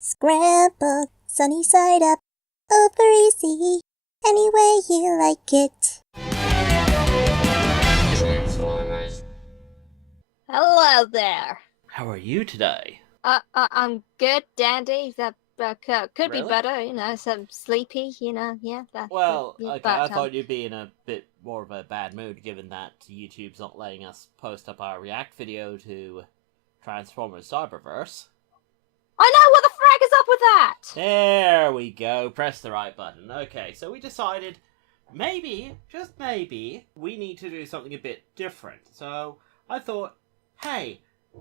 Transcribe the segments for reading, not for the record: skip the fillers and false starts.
Scrambled, sunny side up, over easy, any way you like it. Hello there. How are you today? I'm good, dandy. That could be Really? better, some sleepy, yeah. Well, yeah, okay, but, I thought you'd be in a bit more of a bad mood given that YouTube's not letting us post up our React video to Transformers Cyberverse. I know, what the frag is up with that? There we go, press the right button. Okay, so we decided maybe, just maybe, we need to do something a bit different. So I thought, hey,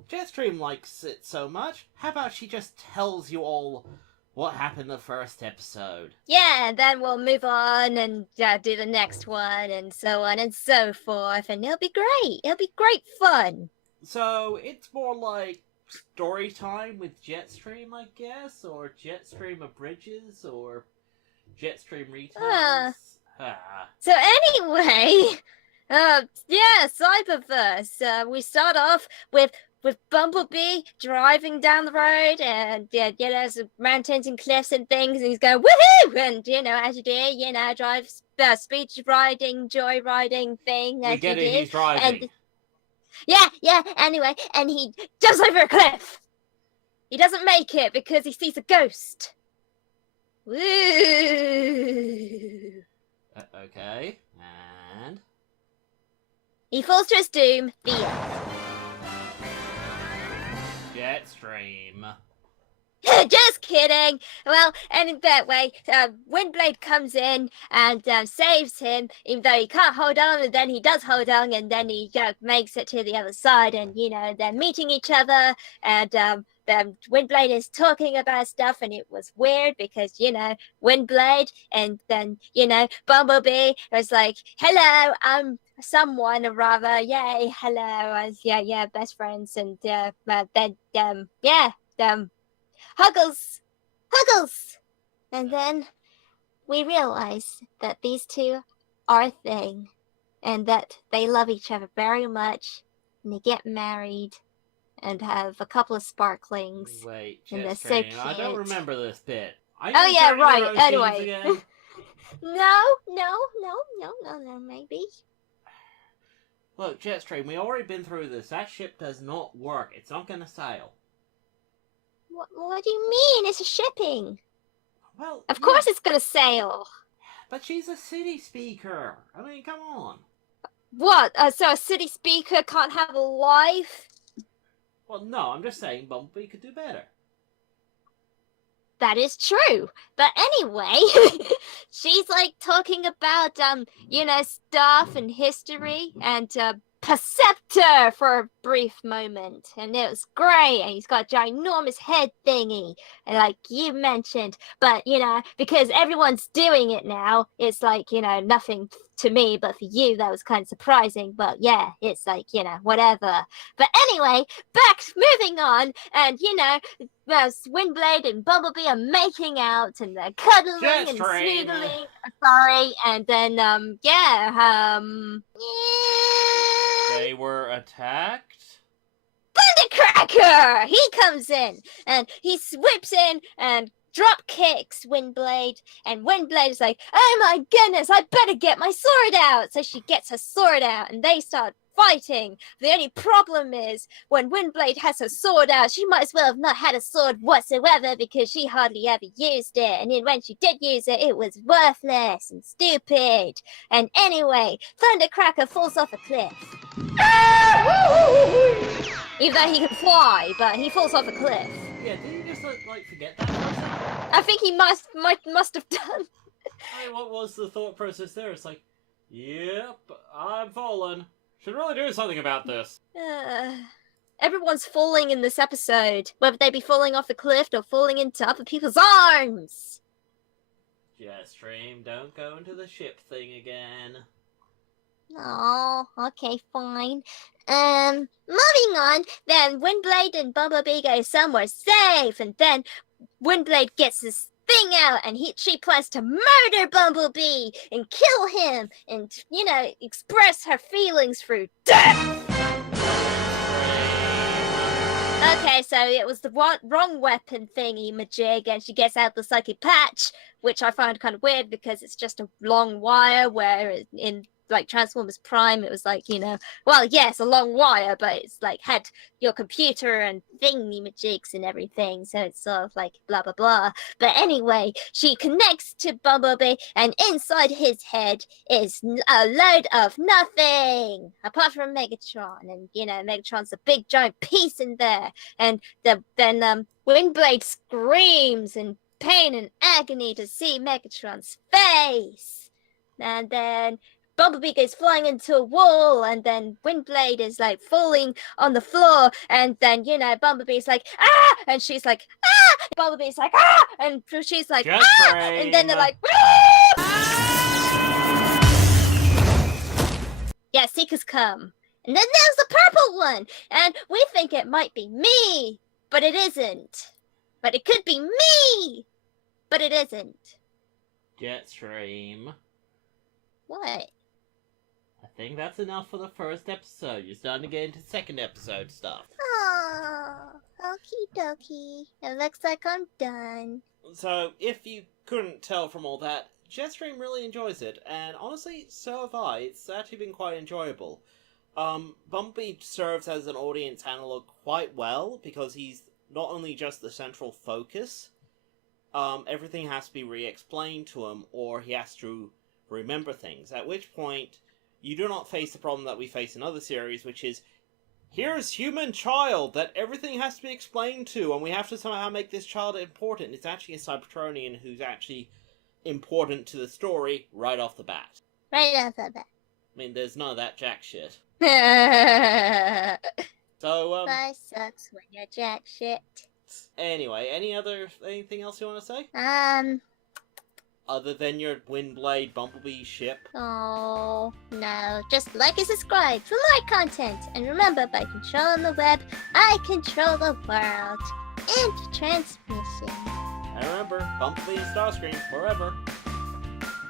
Jetstream likes it so much, how about she just tells you all what happened the first episode? Yeah, and then we'll move on and do the next one and so on and so forth, and it'll be great. It'll be great fun. So it's more like story time with Jetstream, I guess, or Jetstream abridges, or Jetstream retells. So anyway, yeah, Cyberverse. We start off with Bumblebee driving down the road, and some mountains and cliffs and things, and he's going woohoo, and as you do, drive speed riding, joy riding thing. We get it, he's driving. And, yeah. Anyway, and he jumps over a cliff. He doesn't make it because he sees a ghost. Woo! Okay, and he falls to his doom. The end. Jetstream. Just kidding. Well, and in that way, Windblade comes in and saves him, even though he can't hold on, and then he does hold on, and then he makes it to the other side, and, they're meeting each other, and then Windblade is talking about stuff, and it was weird because, Windblade, and then, Bumblebee was like, hello, I'm someone, or rather, yay, hello, yeah, best friends, and then, Huggles! And then we realize that these two are a thing, and that they love each other very much, and they get married, and have a couple of sparklings. Wait, and they're so Jetstream, cute. I don't remember this bit. Oh yeah, right, anyway. Again? No, maybe. Look, Jetstream, we already been through this. That ship does not work. It's not gonna sail. What do you mean? It's a shipping. Well, of course it's gonna sail. But she's a city speaker. I mean, come on. What? So a city speaker can't have a life? Well, no, I'm just saying Bumblebee could do better. That is true. But anyway, she's like talking about, stuff and history and, Perceptor for a brief moment, and it was great, and he's got a ginormous head thingy, and like you mentioned, but because everyone's doing it now, it's like nothing to me, but for you that was kind of surprising. But yeah, it's like whatever. But anyway, moving on, and Windblade and Bumblebee are making out, and they're cuddling and snoodling. Sorry, and then they were attacked? Thundercracker! He comes in, and he whips in and drop kicks Windblade, and Windblade is like, oh my goodness, I better get my sword out! So she gets her sword out, and they start fighting. The only problem is, when Windblade has her sword out, she might as well have not had a sword whatsoever, because she hardly ever used it, and then when she did use it, it was worthless and stupid. And anyway, Thundercracker falls off a cliff. Even though he can fly, but he falls off a cliff. Yeah, did he just forget that for a second? I think he must have done. I mean, what was the thought process there? It's like, yep, I'm fallen. Should really do something about this. Everyone's falling in this episode, whether they be falling off the cliff or falling into other people's arms. Jetstream, don't go into the ship thing again. Oh, okay, fine. Moving on, then Windblade and Bumblebee go somewhere safe, and then Windblade gets this thing out, and she plans to murder Bumblebee and kill him and, express her feelings through death. Okay, so it was the wrong weapon thingy majig, and she gets out the psychic patch, which I find kind of weird because it's just a long wire, where in like Transformers Prime, it was like, you know, well, yes, a long wire, but it's like had your computer and thingy majigs and everything, so it's sort of like blah blah blah. But anyway, she connects to Bumblebee, and inside his head is a load of nothing apart from Megatron, and you know, Megatron's a big giant piece in there, and then Windblade screams in pain and agony to see Megatron's face, and then Bumblebee goes flying into a wall, and then Windblade is like falling on the floor, and then, you know, Bumblebee's like, ah! And she's like, ah! Bumblebee's like, ah! And she's like, ah! And then they're like, ah! Yeah, Seekers come. And then there's the purple one, and we think it might be me, but it isn't. But it could be me, but it isn't. Jetstream. What? I think that's enough for the first episode. You're starting to get into second episode stuff. Oh, okie dokie. It looks like I'm done. So, if you couldn't tell from all that, Jetstream really enjoys it, and honestly, so have I. It's actually been quite enjoyable. Bumblebee serves as an audience analog quite well, because he's not only just the central focus, everything has to be re-explained to him, or he has to remember things, at which point you do not face the problem that we face in other series, which is, here's human child that everything has to be explained to, and we have to somehow make this child important. It's actually a Cybertronian who's actually important to the story right off the bat. Right off the bat. I mean, there's none of that jack shit. Life So, Life sucks when you're jack shit. Anyway, anything else you want to say? Other than your Windblade Bumblebee ship? Oh, no. Just like and subscribe for more content. And remember, by controlling the web, I control the world. And transmission. And remember, Bumblebee and Starscream forever.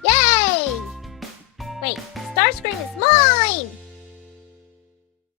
Yay! Wait, Starscream is mine!